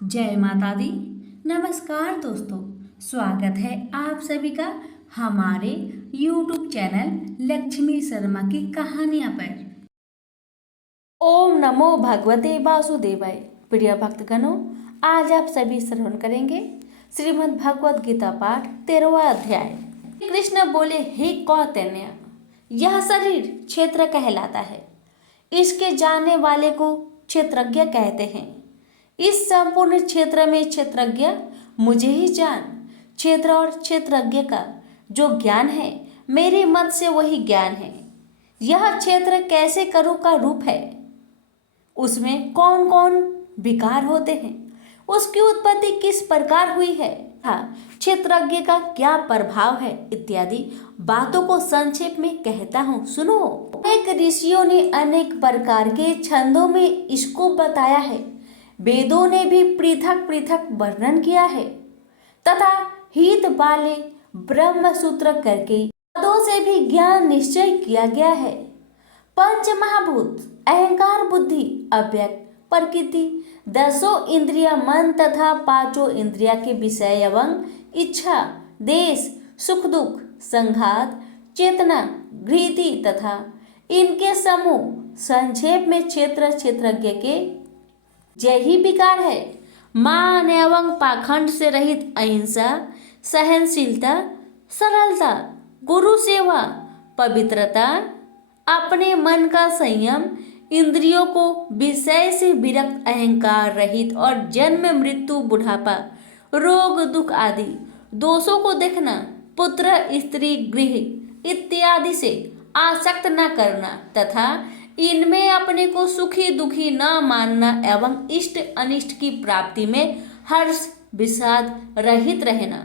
जय माता दी। नमस्कार दोस्तों, स्वागत है आप सभी का हमारे YouTube चैनल लक्ष्मी शर्मा की कहानियां पर। ओम नमो भगवते वासुदेवाय। प्रिय भक्तगणों, आज आप सभी श्रवण करेंगे श्रीमद् भगवत गीता पाठ 13वां अध्याय। कृष्ण बोले, हे कौतन्य, यह शरीर क्षेत्र कहलाता है। इसके जानने वाले को क्षेत्रज्ञ कहते हैं। इस संपूर्ण क्षेत्र में क्षेत्रज्ञ मुझे ही जान। क्षेत्र और क्षेत्रज्ञ का जो ज्ञान है, मेरे मत से वही ज्ञान है। यह क्षेत्र कैसे करूं का रूप है, उसमें कौन कौन विकार होते हैं, उसकी उत्पत्ति किस प्रकार हुई है, क्षेत्रज्ञ का क्या प्रभाव है, इत्यादि बातों को संक्षेप में कहता हूँ, सुनो। एक ऋषियों ने अनेक प्रकार के छंदों में इसको बताया है। वेदों ने भी पृथक पृथक वर्णन किया है तथा हित वाले ब्रह्म सूत्र करके पदों से भी ज्ञान निश्चय किया गया है। पंच महाभूत, अहंकार, बुद्धि, अव्यक्त, प्रकृति, 10 इंद्रिया, मन तथा 5 इंद्रिया के विषय एवं इच्छा, देश, सुख दुख, संघात, चेतना, घृति तथा इनके समूह, संक्षेप में क्षेत्र क्षेत्रज्ञ के यही विकार है। मान एवं पाखंड से रहित अहिंसा, सहनशीलता, सरलता, गुरु सेवा, पवित्रता, अपने मन का संयम, इंद्रियों को विषय से विरक्त, अहंकार रहित और जन्म मृत्यु बुढ़ापा, रोग दुख आदि दोषों को देखना, पुत्र स्त्री गृह इत्यादि से आसक्त न करना तथा इनमें अपने को सुखी दुखी न मानना एवं इष्ट अनिष्ट की प्राप्ति में हर्ष विषाद रहित रहना,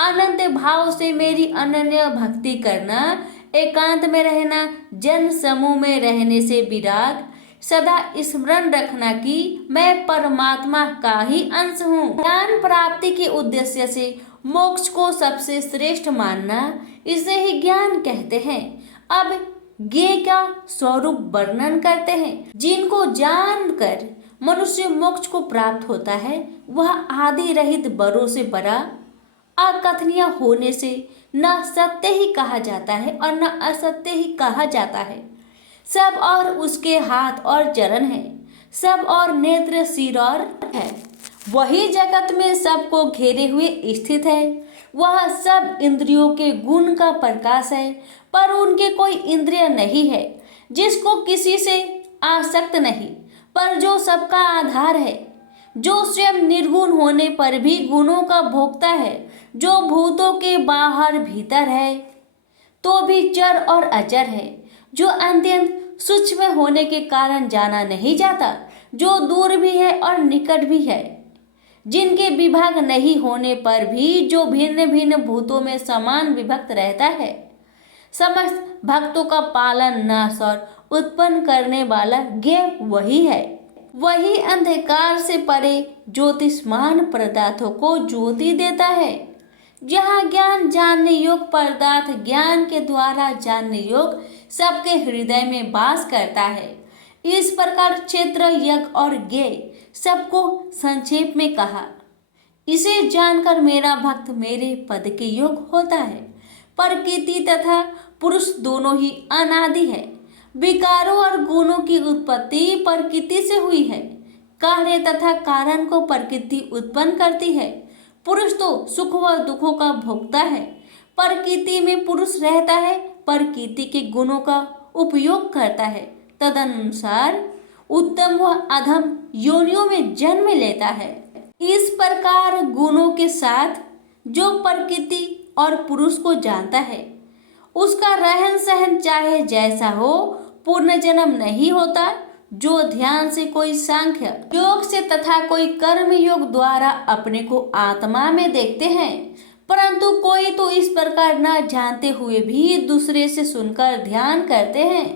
अनंत भाव से मेरी अनन्य भक्ति करना, एकांत में रहना, जन समूह में रहने से विराग, सदा स्मरण रखना कि मैं परमात्मा का ही अंश हूँ, ज्ञान प्राप्ति के उद्देश्य से मोक्ष को सबसे श्रेष्ठ मानना, इसे ही ज्ञान कहते हैं। अब ज्ञेय का स्वरूप वर्णन करते हैं। जिनको जानकर मनुष्य मोक्ष को प्राप्त होता है, वह आदि रहित बड़ों से बड़ा, अकथनीय होने से न सत्य ही कहा जाता है और न असत्य ही कहा जाता है। सब और उसके हाथ और चरण है, सब और नेत्र सिर और है। वही जगत में सबको घेरे हुए स्थित है। वह सब इंद्रियों के गुण का प्रकाश है, पर उनके कोई इंद्रिय नहीं है। जिसको किसी से आसक्त नहीं, पर जो सबका आधार है, जो स्वयं निर्गुण होने पर भी गुणों का भोक्ता है, जो भूतों के बाहर भीतर है तो भी चर और अचर है, जो अत्यंत सूक्ष्म होने के कारण जाना नहीं जाता, जो दूर भी है और निकट भी है, जिनके विभाग नहीं होने पर भी जो भिन्न भिन्न भूतों में समान विभक्त रहता है, समस्त भक्तों का पालन नाश और उत्पन्न करने वाला ज्ञेय वही है। वही अंधकार से परे ज्योतिष्मान पदार्थों को ज्योति देता है। जहाँ ज्ञान जानने योग पदार्थ ज्ञान के द्वारा जानने योग सबके हृदय में वास करता है। इस प्रकार क्षेत्र यज्ञ और ज्ञेय सबको संक्षेप में कहा। इसे जानकर मेरा भक्त मेरे पद के योग होता है। प्रकृति तथा पुरुष दोनों ही अनादि है। विकारों और गुणों की उत्पत्ति प्रकृति से हुई है। कार्य तथा कारण को प्रकृति उत्पन्न करती है। पुरुष तो सुख व दुखों का भोगता है। प्रकृति में पुरुष रहता है, प्रकृति के गुणों का उपयोग करता है, तदनुसार उत्तम व अधम योनियों में जन्म लेता है। इस प्रकार गुणों के साथ जो प्रकृति और पुरुष को जानता है, उसका रहन सहन चाहे जैसा हो, पूर्ण जन्म नहीं होता। जो ध्यान से कोई सांख्य योग से तथा कोई कर्म योग द्वारा अपने को आत्मा में देखते हैं, परंतु कोई तो इस प्रकार न जानते हुए भी दूसरे से सुनकर ध्यान करते हैं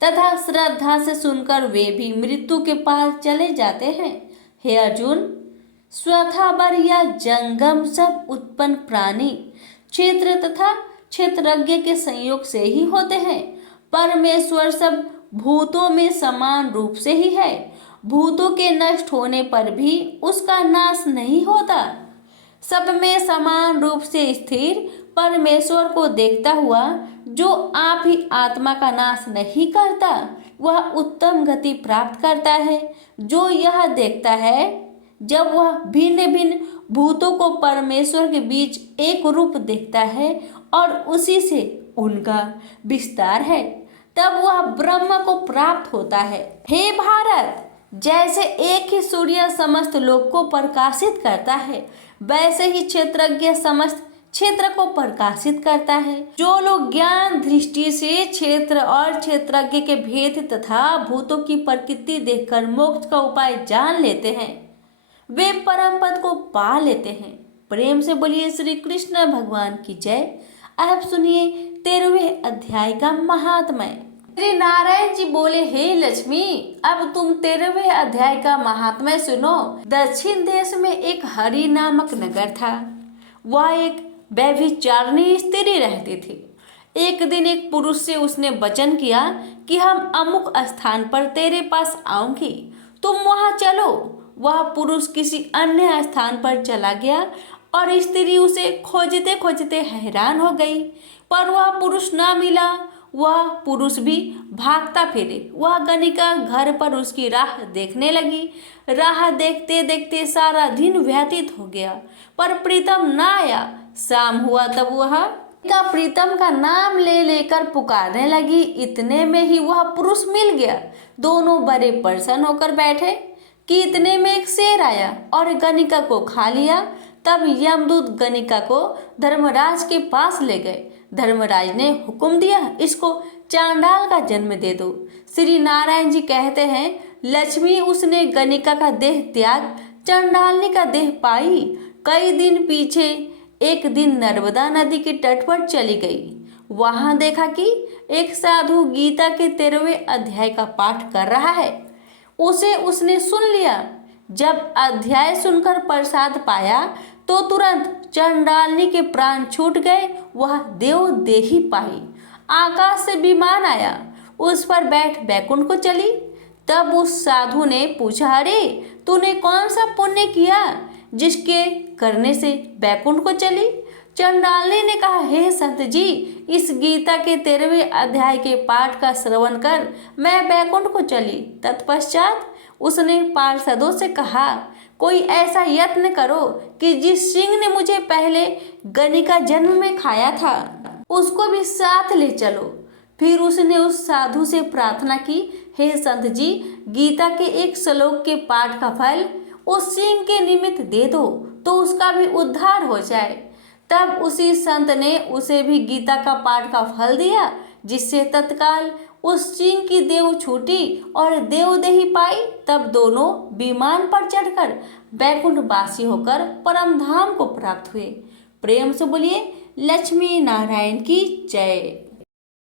तथा श्रद्धा से सुनकर वे भी मृत्यु के पार चले जाते हैं। हे अर्जुन, स्वथावर या जंगम सब उत्पन्न प्राणी क्षेत्र तथा क्षेत्रज्ञ के संयोग से ही होते हैं। परमेश्वर सब भूतों में समान रूप से ही है भूतों के नष्ट होने पर भी उसका नाश नहीं होता। सब में समान रूप से स्थिर परमेश्वर को देखता हुआ जो आप ही आत्मा का नाश नहीं करता, वह उत्तम गति प्राप्त करता है। जो यह देखता है जब वह भिन्न भिन्न भूतों को परमेश्वर के बीच एक रूप देखता है और उसी से उनका विस्तार है, तब वह ब्रह्म को प्राप्त होता है। हे भारत, जैसे एक ही सूर्य समस्त लोक को प्रकाशित करता है, वैसे ही क्षेत्रज्ञ समस्त क्षेत्र को प्रकाशित करता है। जो लोग ज्ञान दृष्टि से क्षेत्र और क्षेत्रज्ञ के भेद तथा भूतों की प्रकृति देखकर मोक्ष का उपाय जान लेते हैं, वे परम पद को पा लेते हैं। प्रेम से बोलिए श्री कृष्ण भगवान की जय। अब सुनिए 13वें अध्याय का महात्म्य। श्री नारायण जी बोले, हे लक्ष्मी, अब तुम 13वें अध्याय का महात्म्य सुनो। दक्षिण देश में एक हरि नामक नगर था। वह एक व्यभिचारिणी स्त्री रहती थी। एक दिन एक पुरुष से उसने वचन किया कि हम अमुक स्थान पर तेरे पास आऊंगी, तुम वहां चलो। वह पुरुष किसी अन्य स्थान पर चला गया और स्त्री उसे खोजते खोजते हैरान हो गई, पर वह पुरुष ना मिला। वह पुरुष भी भागता फिरे। वह गणिका घर पर उसकी राह देखने लगी। राह देखते देखते सारा दिन व्यतीत हो गया, पर प्रीतम ना आया। शाम हुआ तब वह प्रीतम का नाम ले लेकर पुकारने लगी। इतने में ही वह पुरुष मिल गया। दोनों बड़े प्रसन्न होकर बैठे कि इतने में एक शेर आया और गणिका को खा लिया। तब यमदूत गणिका को धर्मराज के पास ले गए। धर्मराज ने हुक्म दिया, इसको चांडाल का जन्म दे दो। श्री नारायण जी कहते हैं, लक्ष्मी उसने गणिका का देह त्याग चंडालनी का देह पाई। कई दिन पीछे एक दिन नर्मदा नदी के तट पर चली गई। वहां देखा कि एक साधु गीता के 13वें अध्याय का पाठ कर रहा है। उसे उसने सुन लिया। जब अध्याय सुनकर प्रसाद पाया तो तुरंत चंडालनी के प्राण छूट गए। वह देव देही पाई। आकाश से विमान आया, उस पर बैठ बैकुंठ को चली। तब उस साधु ने पूछा, अरे तूने कौन सा पुण्य किया जिसके करने से बैकुंठ को चली? चंडालनी ने कहा, हे संत जी, इस गीता के 13वें अध्याय के पाठ का श्रवण कर मैं बैकुंठ को चली। तत्पश्चात उसने पार्षदों से कहा, कोई ऐसा यत्न करो कि जिस सिंह ने मुझे पहले गणिका जन्म में खाया था उसको भी साथ ले चलो। फिर उसने उस साधु से प्रार्थना की, हे संत जी, गीता के एक श्लोक के पाठ का फल उस सिंह के निमित्त दे दो तो उसका भी उद्धार हो जाए। तब उसी संत ने उसे भी गीता का पाठ का फल दिया, जिससे तत्काल उस सिंह की देह छूटी और देवदेही पाई। तब दोनों विमान पर चढ़कर बैकुंठवासी होकर परम धाम को प्राप्त हुए। प्रेम से बोलिए लक्ष्मी नारायण की जय।